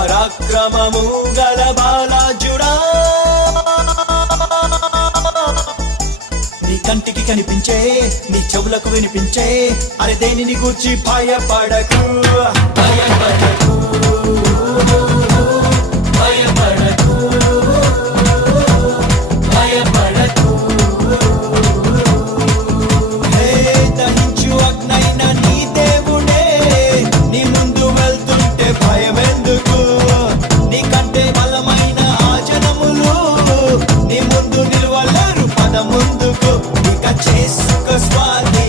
పరాక్రమము గల బాలాజుడా. నీ కంటికి కనిపించే నీ చెవులకు వినిపించే అరే దేనిని గూర్చి భయపడకు. భయ ముందుకు ఇక చేసుకో స్వాది